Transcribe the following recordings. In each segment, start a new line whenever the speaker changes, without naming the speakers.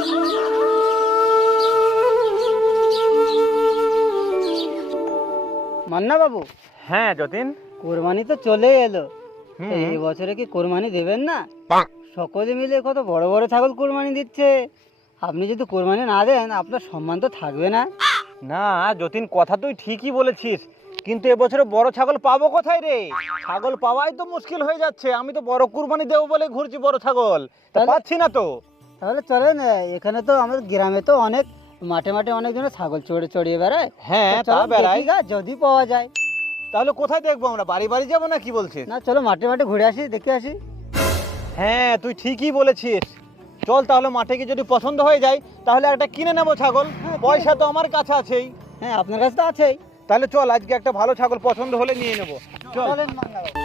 মান্না বাবু।
হ্যাঁ যতীন,
কোরবানি তো চলে এলো, এই বছরে কি কোরবানি দেবেন না? সকলে মিলে কত বড় বড় ছাগল কোরবানি দিচ্ছে, আপনি যদি কোরবানি না দেন আপনার সম্মান তো থাকবে না।
না যতীন, কথা তুই ঠিকই বলেছিস, কিন্তু এবছরে বড় ছাগল পাবো কোথায় রে? ছাগল পাওয়াই তো মুশকিল হয়ে যাচ্ছে। আমি তো বড় কুরবানি দেবো বলে ঘুরছি বড় ছাগল, তা পাচ্ছি না তো।
তাহলে চলেন, এখানে তো আমাদের গ্রামে তো অনেক মাঠে মাঠে অনেক জনের ছাগল চড়িয়ে বেড়ায়।
হ্যাঁ
তো
তা
চলো
বেড়াই।
দেখি গা, যদি পাওয়া যায়।
তাহলে কোথায় দেখবো আমরা? বাড়ি বাড়ি যাবো না কি বলছিস?
না চলো মাঠে মাঠে ঘুরে আসি, দেখে আসি।
হ্যাঁ তুই ঠিকই বলেছিস, চল তাহলে মাঠে গিয়ে যদি পছন্দ হয়ে যায় তাহলে একটা কিনে নেবো ছাগল। পয়সা তো আমার কাছে আছেই।
হ্যাঁ আপনার কাছে তো আছেই।
তাহলে চল আজকে একটা ভালো ছাগল পছন্দ হলে নিয়ে নেবো। চল।
চলেন মান্না বাবু।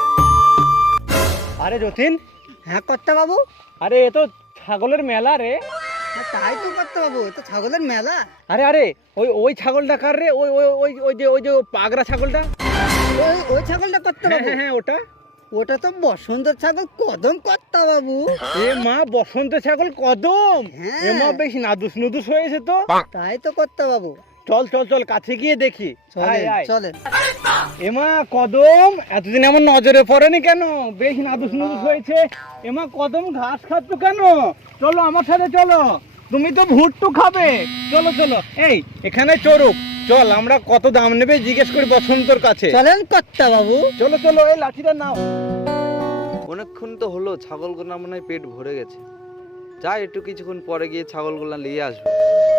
আরে যতীন,
হ্যাঁ কর্তা বাবু।
আরে এ তো ছাগলের মেলা রে।
হ্যাঁ, তাই তো কর্তা বাবু, এ তো ছাগলের মেলা।
আরে আরে ওই ওই ছাগলটা কার রে? ওই ওই ওই ওই যে পাগড়া ছাগলটা।
ওই ছাগলটা কর্তা
হ্যাঁ
বাবু।
হ্যাঁ হ্যাঁ, ওটা।
ওটা তো বসন্তর ছাগল কদম কর্তা বাবু।
এ মা, বসন্ত ছাগল কদম।
হ্যাঁ।
এ মা, বেশ নাদুস নুদুস হয়েছে তো।
তাই তো কর্তা বাবু।
চল চল চল, কাছে গিয়ে দেখি। আয়,
চলেন
আয়।
চলেন।
এমা কদম, এতদিন আমার নজরে পড়েনি কেন? বেশ নাদুস নুদুস হয়েছে। এমা কদম ঘাস খাচ্ছ কেন? চলো আমার সাথে চলো, তুমি তো ভুট্টু খাবে। চলো চলো, এই এখানে চড়ুক। চল, আমরা কত দাম নেবে জিজ্ঞেস করি বসন্তর কাছে।
চলেন কর্তা বাবু।
চলো চলো, এই লাঠিটা নাও।
অনেকক্ষণ তো হলো, ছাগলগুলো মনে হয় পেট ভরে গেছে। যাই একটু কিছুক্ষণ পরে গিয়ে ছাগলগুলো নিয়ে আসবো।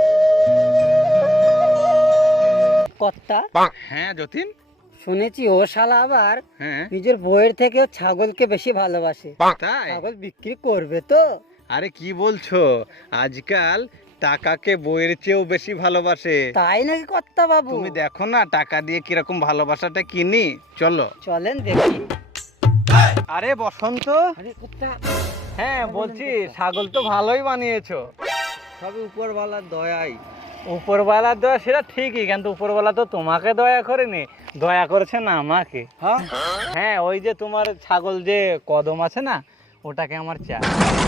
কর্তা,
হ্যাঁ যতীন।
শুনেছি ও শালা আবার
হ্যাঁ
নিজের বইয়ের থেকেও ছাগলকে বেশি ভালোবাসে।
তাই?
ছাগল বিক্রি করবে তো?
আরে কি বলছো, আজকাল টাকাকে বইয়ের চেয়েও বেশি ভালোবাসে।
তাই নাকি কর্তা বাবু?
তুমি দেখো না টাকা দিয়ে কিরকম ভালোবাসাটা কিনি। চলো।
চলেন দেখি।
আরে বসন্ত।
আরে কর্তা,
হ্যাঁ বলছি, ছাগল তো ভালোই বানিয়েছো।
সবই উপরওয়ালার দয়াই।
উপরওয়ালার দয়া সেটা ঠিকই, কিন্তু উপরওয়ালা তো তোমাকে দয়া করেনি, দয়া করেছে না আমাকে।
হ্যাঁ,
হ্যাঁ, ওই যে তোমার ছাগল যে কদম আছে না, ওটাকে আমার চাই।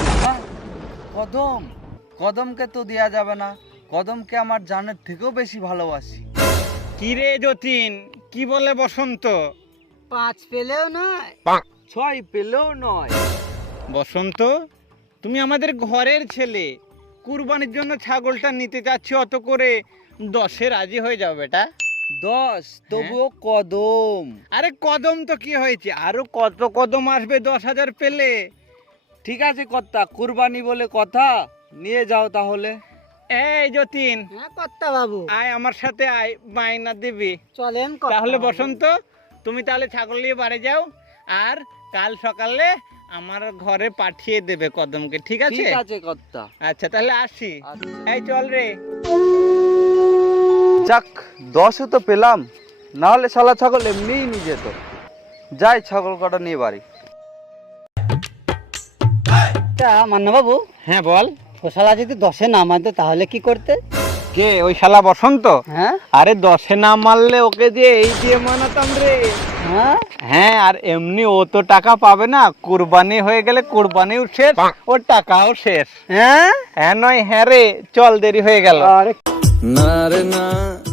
কদম, কদমকে তো দেয়া যাবে না। কদমকে আমার জানের থেকেও বেশি ভালোবাসি।
কি রে যতীন, কি বলে বসন্ত?
5 পেলেও নয়,
6 পেলেও নয়।
বসন্ত, তুমি আমাদের ঘরের ছেলে, কুরবানির জন্য ছাগলটা নিতে চাচ্ছি অত করে, 10-এ রাজি হয়ে যাও বেটা।
10, তবুও কদম।
আরে কদম তো কি হয়েছে, আরো কত কদম আসবে 10,000 পেলে।
ঠিক আছে কর্তা, কুরবানি বলে কথা, নিয়ে যাও তাহলে।
এই যতীন,
হ্যাঁ কর্তা বাবু।
আয় আমার সাথে আয়, বায়না দিবি।
চলেন কর্তা
তাহলে
বাবু।
বসন্ত, তুমি তাহলে ছাগল নিয়ে বাড়ি যাও, আর কাল সকালে আমার ঘরে পাঠিয়ে দেবে কদমকে, ঠিক আছে?
ঠিক আছে কর্তা।
আচ্ছা তাহলে আসি।
আচ্ছা।
এই চল রে।
যাক, 10ও তো পেলাম, না হলে শালা ছাগল এমনিই নিয়ে যেত। যাই ছাগল কটা নিয়ে বাড়ি।
মান্না বাবু,
হ্যাঁ বল।
ও শালা যদি 10-এ নামাতো তাহলে কি করতে?
কে ওই শালা বসন্ত?
হ্যাঁ
আরে 10-এ না মারলে ওকে যে এই দিয়ে মানাতাম রে।
হ্যাঁ।
হ্যাঁ, আর এমনি ও তো টাকা পাবে না, কুরবানি হয়ে গেলে কুরবানিও শেষ, ওর টাকাও শেষ।
হ্যাঁ
হ্যাঁ নয় হ্যাঁ রে, চল দেরি হয়ে গেল।
আরে
না রে না।